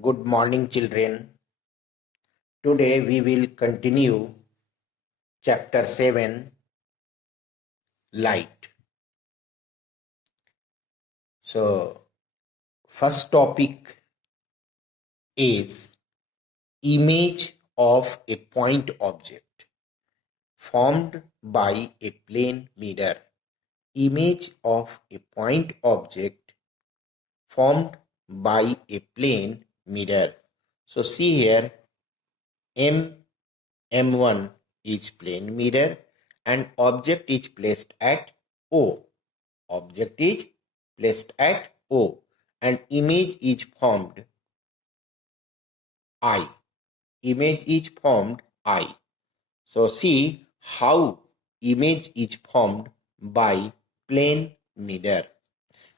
Good morning, children. Today we will continue chapter 7, Light. So, first topic is image of a point object formed by a plane mirror. Image of a point object formed by a plane mirror. So, see here, M1 is plane mirror and object is placed at O. Object is placed at O and image is formed I. Image is formed I. So see how image is formed by plane mirror.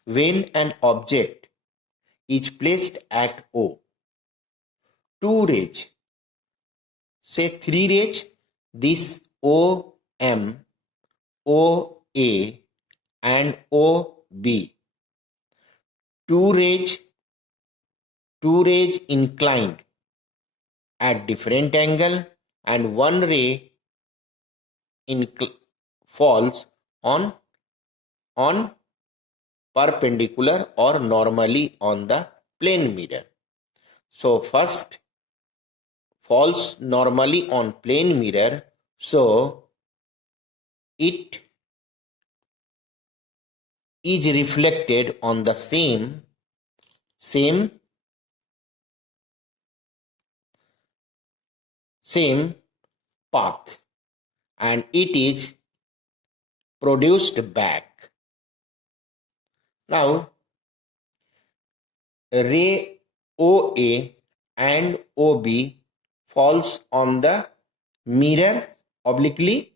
When an object is placed at O, two rays, say three rays, this OM, OA and OB, two rays inclined at different angle and one ray falls on perpendicular or normally on the plane mirror. So first falls normally on plane mirror, so it is reflected on the same path and it is produced back. Now ray OA and OB falls on the mirror obliquely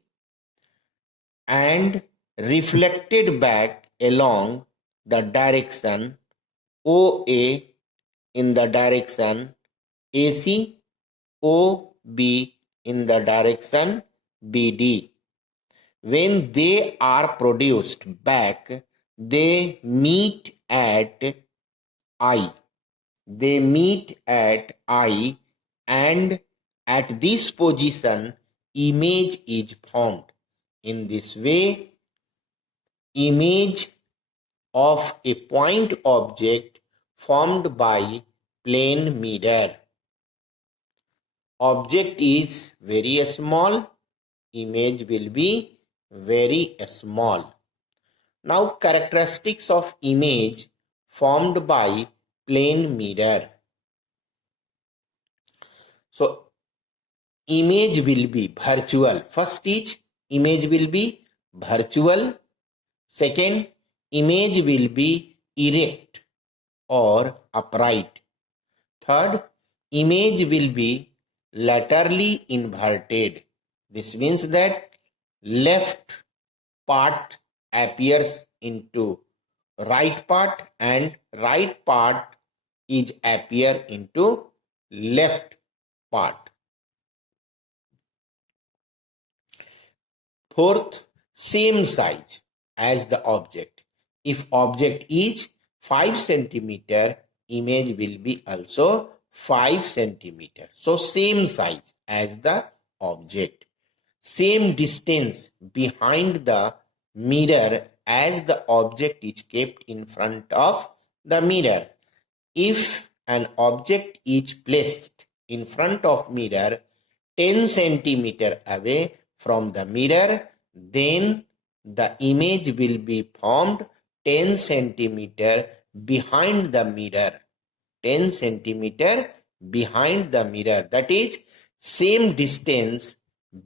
and reflected back along the direction OA in the direction AC, OB in the direction BD. When they are produced back, they meet at I. They meet at I and at this position image is formed. In this way, image of a point object formed by plane mirror. Object is very small, image will be very small. Now characteristics of image formed by plane mirror. So image will be virtual. First is image will be virtual. Second, image will be erect or upright. Third, image will be laterally inverted. This means that left part appears into right part and right part is appear into left part. Fourth, same size as the object. If object is 5 centimeter, image will be also 5 centimeter. So same size as the object. Same distance behind the mirror as the object is kept in front of the mirror. If an object is placed in front of mirror 10 centimeter away from the mirror, then the image will be formed 10 centimeter behind the mirror. 10 centimeter behind the mirror. That is same distance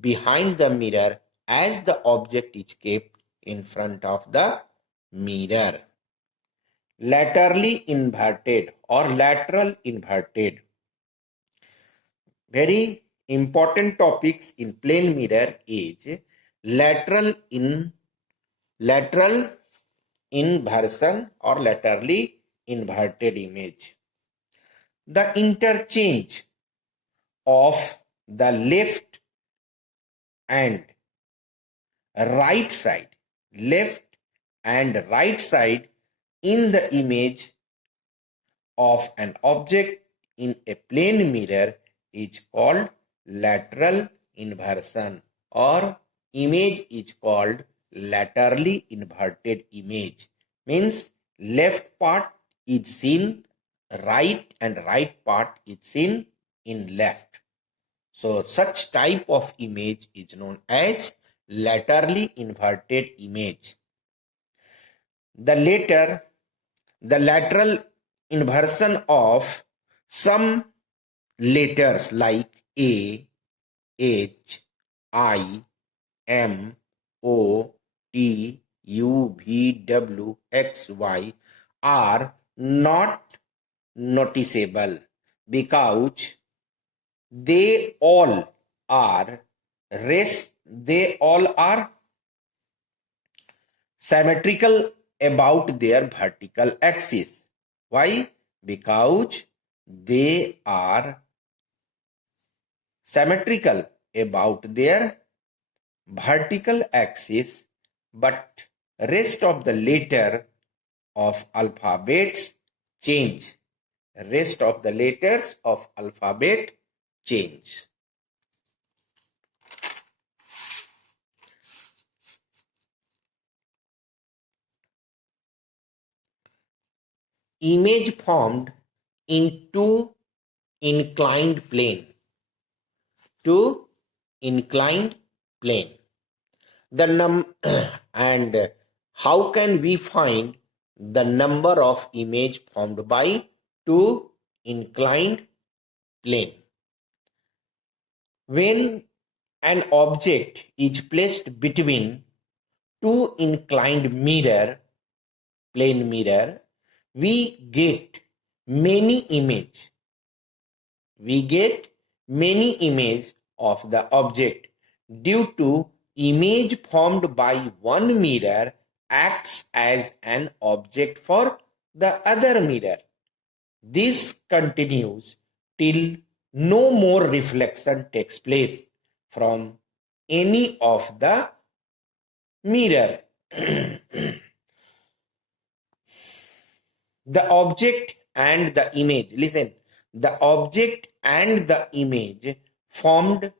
behind the mirror as the object is kept in front of the mirror. Laterally inverted or lateral inverted. Very important topics in plane mirror is lateral inversion or laterally inverted image. The interchange of the left and right side in the image of an object in a plane mirror is called lateral inversion, or image is called laterally inverted image. Means left part is seen right and right part is seen in left. So such type of image is known as laterally inverted image. The lateral inversion of some letters like A, H, I, M, O, T, U, V, W, X, Y are not noticeable because they all are symmetrical about their vertical axis. Why? Because they are symmetrical about their vertical axis, but rest of the letter of alphabets change. Rest of the letters of alphabet change. Image formed in two inclined plane. And how can we find the number of image formed by two inclined plane? When an object is placed between two inclined plane mirror, we get many image of the object due to image formed by one mirror acts as an object for the other mirror. This continues till no more reflection takes place from any of the mirror. The object and the image, listen, the object and the image formed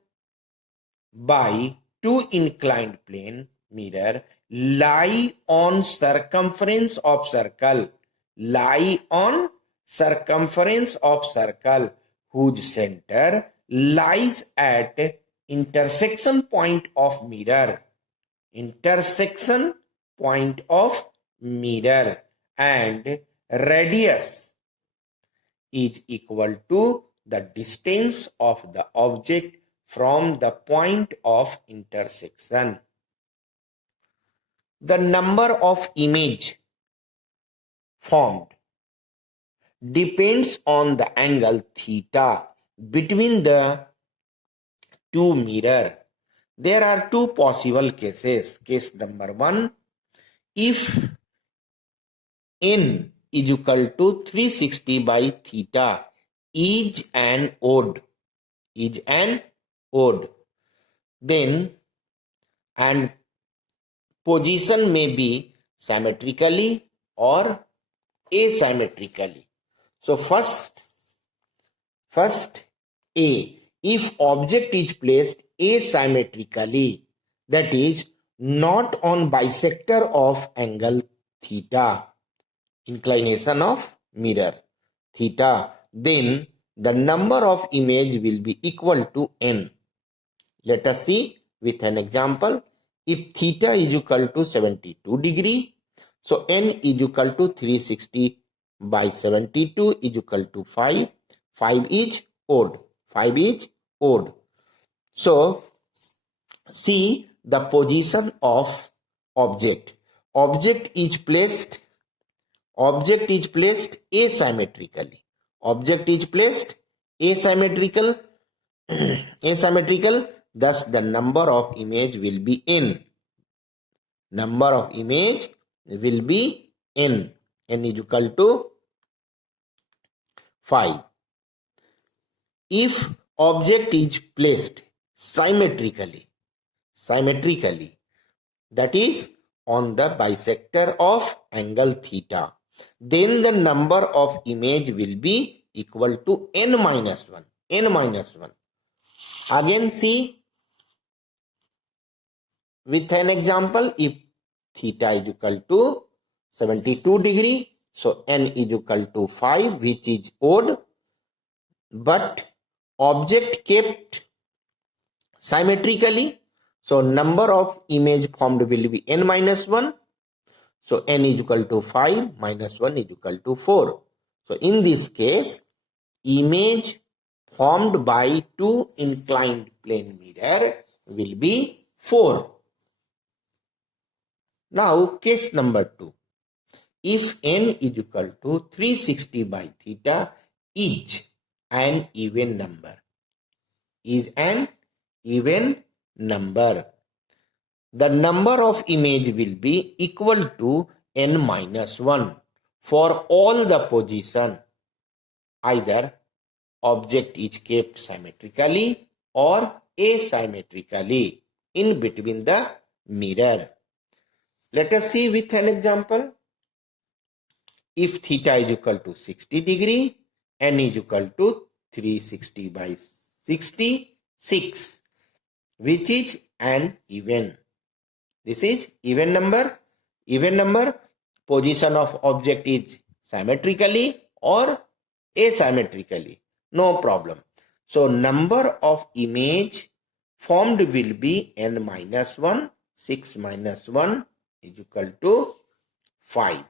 by two inclined plane mirror lie on circumference of circle, whose center lies at intersection point of mirror, and radius is equal to the distance of the object from the point of intersection. The number of image formed depends on the angle theta between the two mirror. There are two possible cases. Case number 1, if n is equal to 360 by theta is an odd, then and position may be symmetrically or asymmetrically. So first A, if object is placed asymmetrically, that is not on bisector of angle theta, inclination of mirror theta, then the number of image will be equal to n. Let us see with an example. If theta is equal to 72 degree, so n is equal to 360 by 72 is equal to 5. 5 is odd. So see the position of object. Object is placed asymmetrically. Asymmetrical, thus the number of image will be n. N is equal to 5. If object is placed symmetrically, that is on the bisector of angle theta, then the number of image will be equal to n minus 1. N minus 1. Again see with an example, if theta is equal to 72 degree, so n is equal to 5, which is odd, but object kept symmetrically, so number of image formed will be n minus 1. So n is equal to 5 minus 1 is equal to 4. So in this case, image formed by two inclined plane mirror will be 4. Now case number 2. If n is equal to 360 by theta is an even number. Is an even number. The number of image will be equal to n minus 1 for all the position. Either object is kept symmetrically or asymmetrically in between the mirror. Let us see with an example. If theta is equal to 60 degree, n is equal to 360 by 66, which is an even. This is even number. Even number, position of object is symmetrically or asymmetrically. No problem. So number of image formed will be n minus 1. 6 minus 1 is equal to 5.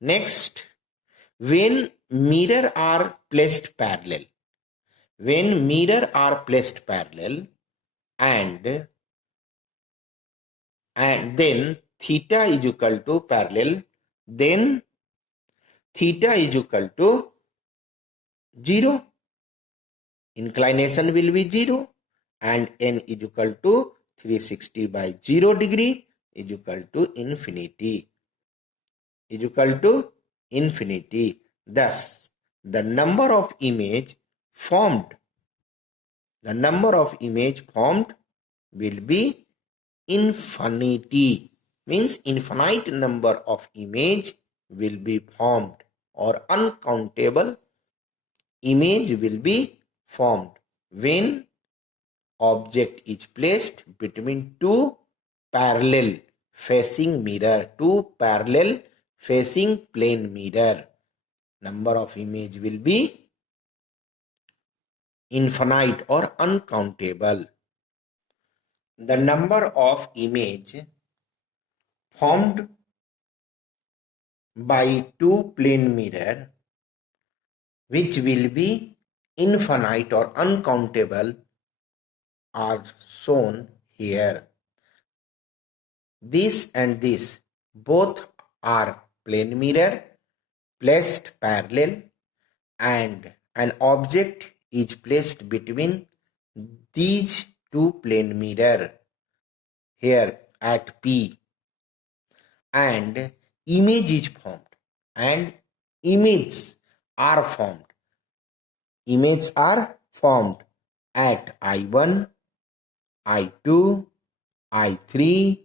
Next, when mirror are placed parallel, when mirror are placed parallel and then theta is equal to parallel, then theta is equal to 0. Inclination will be 0 and n is equal to 360 by 0 degree is equal to infinity. Is equal to infinity. Thus, the number of image formed will be infinity. Means infinite number of image will be formed or uncountable image will be formed when object is placed between two parallel facing mirror, two parallel facing plane mirror. Number of image will be infinite or uncountable. The number of image formed by two plane mirror which will be infinite or uncountable are shown here. This and this both are plane mirror placed parallel and an object is placed between these two plane mirror here at P and image is formed and images are formed. Images are formed at I1, I2, I3,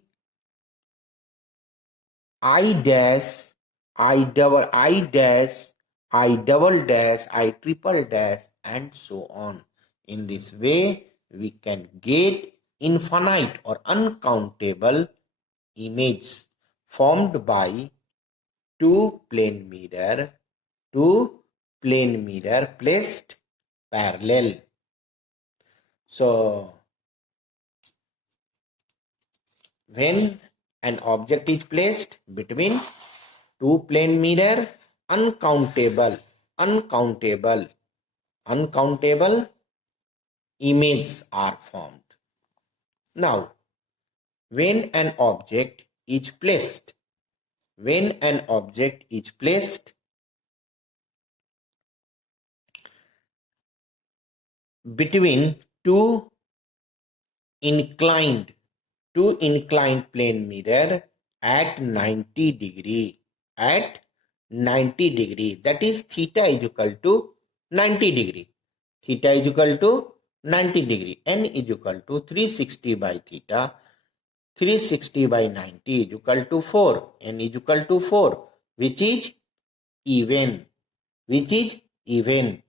I dash, I double dash, I triple dash, and so on. In this way, we can get infinite or uncountable images formed by two plane mirror placed parallel. So, when an object is placed between two plane mirror, uncountable images are formed. Now, when an object is placed between two inclined plane mirror at 90 degree, that is theta is equal to 90 degree. Theta is equal to 90 degree. N is equal to 360 by theta. 360 by 90 is equal to 4. N is equal to 4. which is even, which is even.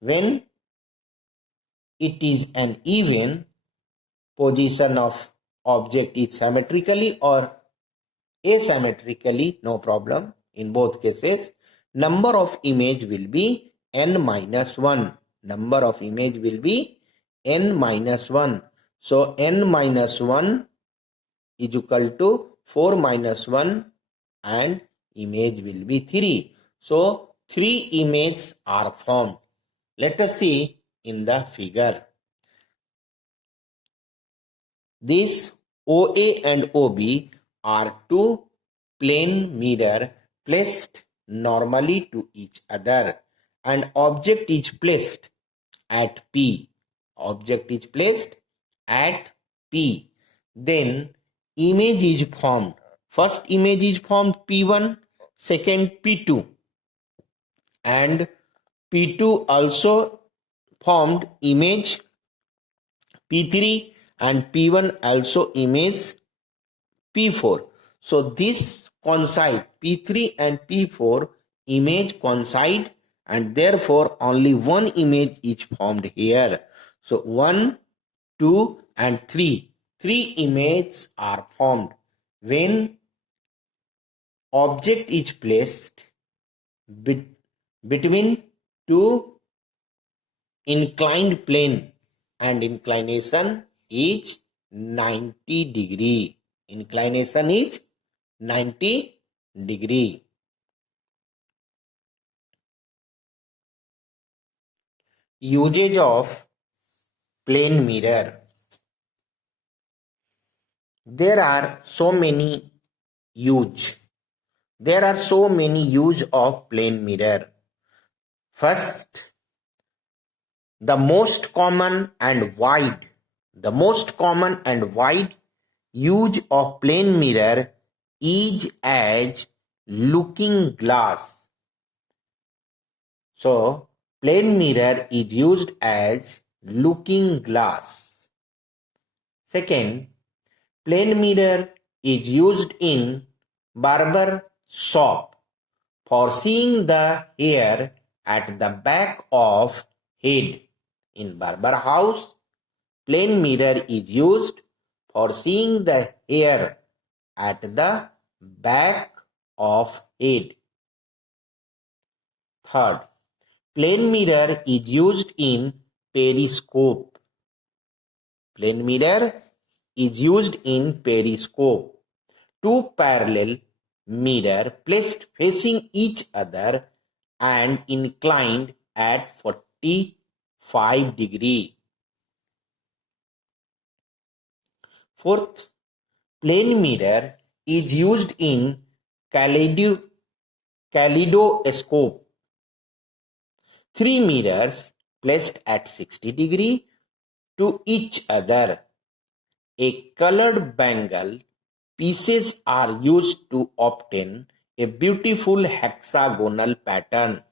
When it is an even, position of object is symmetrically or asymmetrically, no problem. In both cases, number of image will be n minus 1. Number of image will be n minus 1. So n minus 1 is equal to 4 minus 1 and image will be 3. So 3 images are formed. Let us see in the figure. These OA and OB are two plane mirror placed normally to each other, and object is placed at P. Object is placed at P. Then image is formed. First image is formed P1, second P2, and P2 also formed image P3 and P1 also image P4. So this coincide, P3 and P4 image coincide, and therefore only one image is formed here. So 1, 2 and 3. 3 images are formed when object is placed between two inclined plane and inclination is 90 degree. Inclination is 90 degree. Usage of plane mirror. There are so many use. There are so many use of plane mirror. First, the most common and wide use of plane mirror is as looking glass. So, plane mirror is used as looking glass. Second, plane mirror is used in barber shop for seeing the hair at the back of head. In barber house, plane mirror is used for seeing the hair at the back of head. Third, plane mirror is used in periscope. Plane mirror is used in periscope. Two parallel mirror placed facing each other and inclined at 45 degree. Fourth, plane mirror is used in kaleidoscope. Three mirrors placed at 60 degree to each other. A colored bangle pieces are used to obtain a beautiful hexagonal pattern.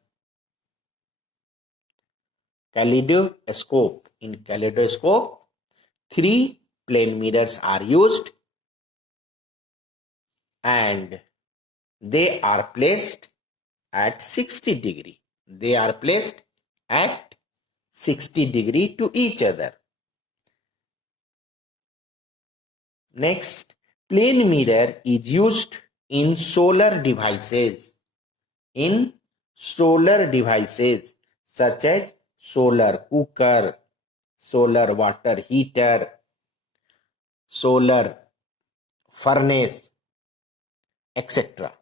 Kaleidoscope. In kaleidoscope, three plane mirrors are used and they are placed at 60 degree. They are placed at 60 degree to each other. Next, plane mirror is used in solar devices. In solar devices such as solar cooker, solar water heater, solar furnace, etc.